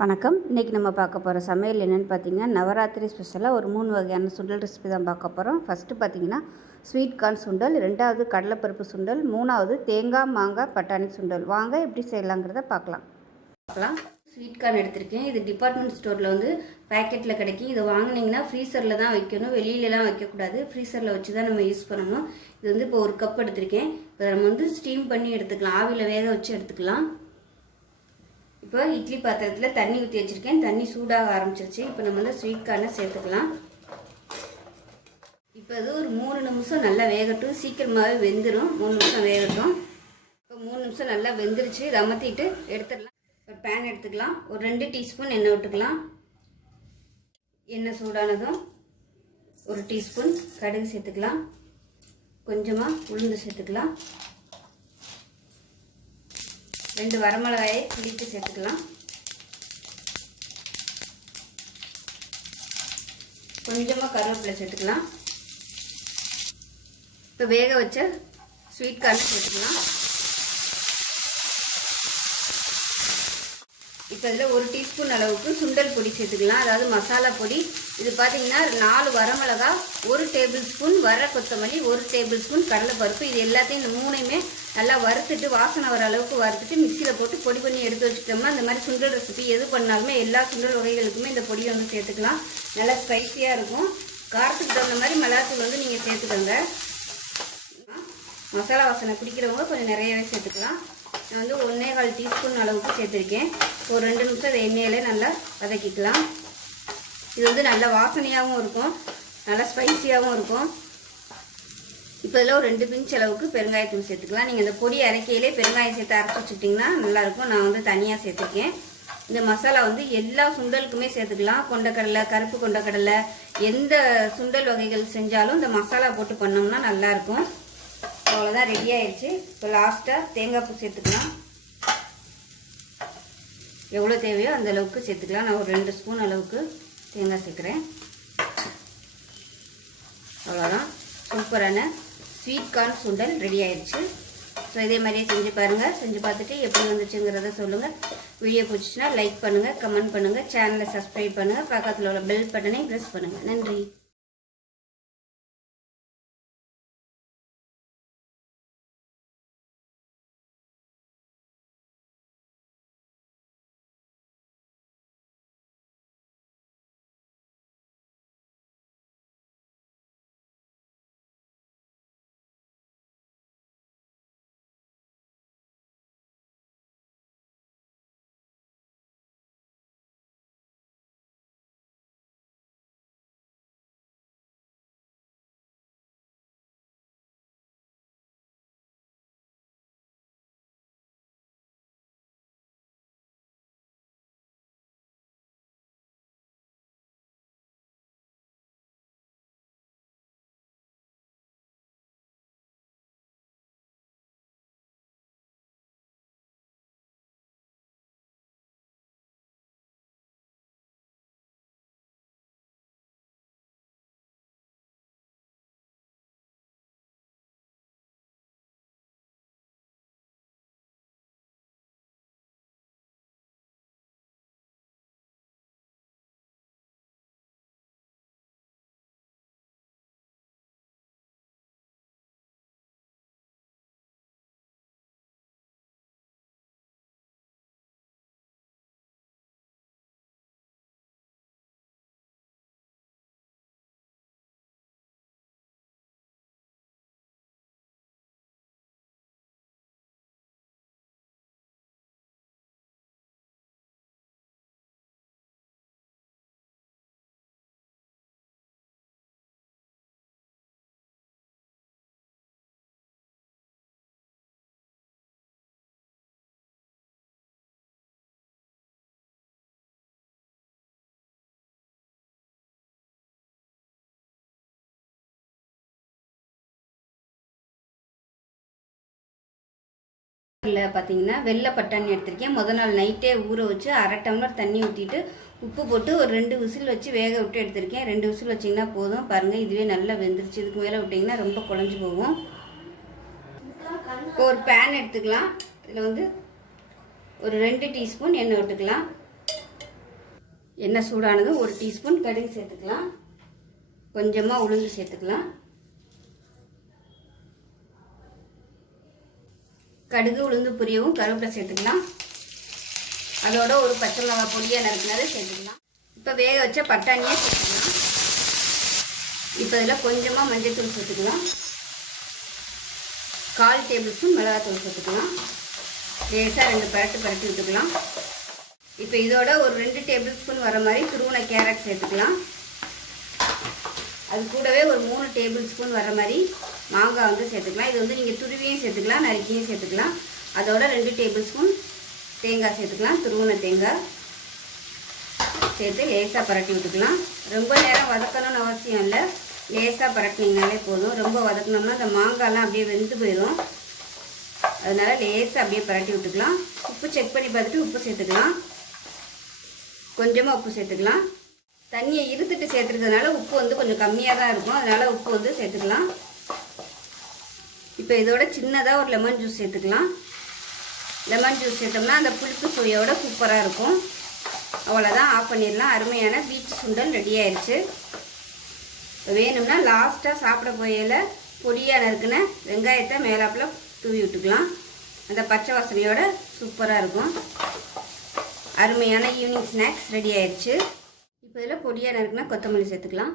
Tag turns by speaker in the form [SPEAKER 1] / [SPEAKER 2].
[SPEAKER 1] வணக்கம். இன்றைக்கி நம்ம பார்க்க போகிற சமையல் என்னென்னு பார்த்தீங்கன்னா நவராத்திரி ஸ்பெஷலாக ஒரு மூணு வகையான சுண்டல் ரெசிபி தான் பார்க்க போகிறோம் ஃபஸ்ட்டு பார்த்தீங்கன்னா ஸ்வீட் கார்ன் சுண்டல் ரெண்டாவது கடலைப்பருப்பு சுண்டல் மூணாவது தேங்காய் மாங்காய் பட்டாணி சுண்டல். வாங்க எப்படி செய்யலாங்கிறத பார்க்கலாம். பார்க்கலாம். ஸ்வீட் கார்ன் எடுத்திருக்கேன். இது டிபார்ட்மெண்ட் ஸ்டோரில் வந்து பேக்கெட்டில் கிடைக்கும் இதை வாங்கினீங்கன்னா ஃப்ரீசரில் தான் வைக்கணும். வெளியிலலாம் வைக்கக்கூடாது. ஃப்ரீசரில் வச்சு தான் நம்ம யூஸ் பண்ணணும். இது வந்து இப்போ ஒரு கப் எடுத்திருக்கேன். இப்போ நம்ம வந்து ஸ்டீம் பண்ணி எடுத்துக்கலாம். ஆவியில் வேக வச்சு எடுத்துக்கலாம். இப்போ இட்லி பாத்திரத்தில் தண்ணி ஊற்றி வச்சுருக்கேன். தண்ணி சூடாக ஆரம்பிச்சிருச்சு. இப்போ நம்ம வந்து ஸ்வீட் கார்னை சேர்த்துக்கலாம். இப்போ அது ஒரு மூணு நிமிஷம் நல்லா வேகட்டும். சீக்கிரமாகவே வெந்துடும் மூணு நிமிஷம் வேகட்டும். இப்போ மூணு நிமிஷம் நல்லா வெந்துருச்சு. ரமத்திட்டு எடுத்துடலாம். ஒரு பேன் எடுத்துக்கலாம். ஒரு ரெண்டு டீஸ்பூன் எண்ணெய் விட்டுக்கலாம். எண்ணெய் சூடானதும் ஒரு டீஸ்பூன் கடுகு சேர்த்துக்கலாம். கொஞ்சமாக உளுந்து சேர்த்துக்கலாம். ரெண்டு வரமிளகாயை கிழித்து சேர்த்துக்கலாம். கொஞ்சமாக கருவேப்பிலை சேர்த்துக்கலாம். இப்போ வேக வச்ச ஸ்வீட் கார்ன் சேர்த்துக்கலாம். இப்போ இதில் ஒரு டீஸ்பூன் அளவுக்கு சுண்டல் பொடி சேர்த்துக்கலாம். அதாவது மசாலா பொடி. இது பார்த்தீங்கன்னா நாலு வரமிளகா ஒரு டேபிள் ஸ்பூன் வர கொத்தமல்லி ஒரு டேபிள் ஸ்பூன் கடலைப்பருப்பு. இது எல்லாத்தையும் இந்த மூணையுமே நல்லா வறுத்துட்டு வாசனை வர அளவுக்கு வறுத்துட்டு மிக்சியில் போட்டு பொடி பண்ணி எடுத்து வச்சுக்கிட்டோம்னா இந்த மாதிரி சுண்டல் ரெசிபி எது பண்ணாலுமே எல்லா சுண்டல் வகைகளுக்குமே இந்த பொடியை வந்து சேர்த்துக்கலாம். நல்லா ஸ்பைஸியாக இருக்கும். காரத்துக்கு தகுந்த மாதிரி மிளகாத்தூள் வந்து நீங்கள் சேர்த்துக்கோங்க. மசாலா வாசனை பிடிக்கிறவங்க கொஞ்சம் நிறையவே சேர்த்துக்கலாம். நான் வந்து ஒன்றே கால் டீஸ்பூன் அளவுக்கு சேர்த்துருக்கேன். ஒரு ரெண்டு நிமிஷம் எண்ணெயிலே நல்லா வதக்கிக்கலாம். இது வந்து நல்ல வாசனையாகவும் இருக்கும். நல்லா ஸ்பைசியாகவும் இருக்கும். இப்போ இதில் ஒரு ரெண்டு பிஞ்ச் அளவுக்கு பெருங்காயத்தூள் சேர்த்துக்கலாம். நீங்கள் இந்த பொடி அரைக்கையிலே பெருங்காயம் சேர்த்து அரைச்சி வச்சுட்டிங்கன்னா நல்லாயிருக்கும் நான் வந்து தனியாக சேர்த்துருக்கேன். இந்த மசாலா வந்து எல்லா சுண்டலுக்குமே சேர்த்துக்கலாம். கொண்டக்கடலை கருப்பு கொண்டக்கடலை எந்த சுண்டல் வகைகள் செஞ்சாலும் இந்த மசாலா போட்டு பண்ணோம்னா நல்லாயிருக்கும் அவ்வளோதான் ரெடி ஆயிடுச்சு. இப்போ லாஸ்ட்டாக தேங்காய் பூ சேர்த்துக்கலாம். எவ்வளோ தேவையோ அந்த அளவுக்கு சேர்த்துக்கலாம். நான் ஒரு ரெண்டு ஸ்பூன் அளவுக்கு தேங்காய் சேர்க்குறேன். அவ்வளோதான் சூப்பரான ஸ்வீட் கார்ன் சுண்டல் ரெடி ஆயிடுச்சு. ஸோ இதே மாதிரியே செஞ்சு பாருங்கள் செஞ்சு பார்த்துட்டு எப்படி வந்துச்சுங்கிறத சொல்லுங்கள் வீடியோ பிடிச்சிச்சின்னா லைக் பண்ணுங்கள் கமெண்ட் பண்ணுங்கள் சேனலை சப்ஸ்கிரைப் பண்ணுங்கள் பக்கத்தில் உள்ள பெல் பட்டனை ப்ரெஸ் பண்ணுங்கள் நன்றி. இல்லை பார்த்தீங்கன்னா வெள்ளை பட்டாணி எடுத்திருக்கேன். முத நாள் நைட்டே ஊற வச்சு அரை டம்ளர் தண்ணி ஊற்றிட்டு உப்பு போட்டு ஒரு ரெண்டு விசில் வச்சு வேக விட்டு எடுத்திருக்கேன். ரெண்டு விசில் வச்சிங்கன்னா போதும். பாருங்கள் இதுவே நல்லா வெந்துருச்சு. இதுக்கு மேலே விட்டிங்கன்னா ரொம்ப குழஞ்சி போகும். இப்போ ஒரு பேன் எடுத்துக்கலாம். இதில் வந்து ஒரு ரெண்டு டீஸ்பூன் எண்ணெய் விட்டுக்கலாம். எண்ணெய் சூடானது ஒரு டீஸ்பூன் கடுகு சேர்த்துக்கலாம். கொஞ்சமாக உளுந்து சேர்த்துக்கலாம். கடுகு உளுந்து புரியவும் கருவேப்பிலை சேர்த்துக்கலாம். அதோட ஒரு பச்சை மிளகாய் பொடியாக நறுக்கினதை சேர்த்துக்கலாம். இப்போ வேக வச்ச பட்டாணியை சேர்த்துக்கலாம். இப்போ இதில் கொஞ்சமாக மஞ்சள் தூள் சேர்த்துக்கலாம். கால் டேபிள் ஸ்பூன் மிளகாத்தூள் சேர்த்துக்கலாம். லேசாக ரெண்டு பரட்டு பரட்டி விட்டுக்கலாம். இப்போ இதோட ஒரு ரெண்டு டேபிள் ஸ்பூன் வர மாதிரி துருவன கேரட் சேர்த்துக்கலாம். அது கூடவே ஒரு மூணு டேபிள் ஸ்பூன் வர மாதிரி மாங்காய் வந்து சேர்த்துக்கலாம். இது வந்து நீங்கள் துருவியும் சேர்த்துக்கலாம் நறுக்கியும் சேர்த்துக்கலாம். அதோட ரெண்டு டேபிள் ஸ்பூன் தேங்காய் சேர்த்துக்கலாம். துருவின தேங்காய் சேர்த்து லேசாக பரட்டி விட்டுக்கலாம். ரொம்ப நேரம் வதக்கணும்னு அவசியம் இல்லை. லேசாக பரட்டினீங்கனாலே போதும். ரொம்ப வதக்கினோம்னா அந்த மாங்காய்லாம் அப்படியே வெந்து போயிடும் அதனால லேசாக அப்படியே பரட்டி விட்டுக்கலாம். உப்பு செக் பண்ணி பார்த்துட்டு உப்பு சேர்த்துக்கலாம். கொஞ்சமாக உப்பு சேர்த்துக்கலாம். தண்ணியை இருத்துட்டு சேர்த்துருக்கிறதுனால உப்பு வந்து கொஞ்சம் கம்மியாக தான் இருக்கும். அதனால் உப்பு வந்து சேர்த்துக்கலாம். இப்போ இதோட சின்னதாக ஒரு லெமன் ஜூஸ் சேர்த்துக்கலாம். லெமன் ஜூஸ் சேர்த்தோம்னா அந்த புளிப்பு சுவையோட சூப்பராக இருக்கும். அவ்வளோதான் ஆஃப் பண்ணிடலாம். அருமையான பீச் சுண்டல் ரெடி ஆயிடுச்சு வேணும்னா லாஸ்ட்டாக சாப்பிட போயில் பொடியாக நறுக்குன வெங்காயத்தை மேலாப்பில் தூவி விட்டுக்கலாம். அந்த பச்சை வாசனையோட சூப்பராக இருக்கும். அருமையான ஈவினிங் ஸ்நாக்ஸ் ரெடி ஆயிடுச்சு இப்போ இதில் பொடியாக நறுக்குனா கொத்தமல்லி சேர்த்துக்கலாம்.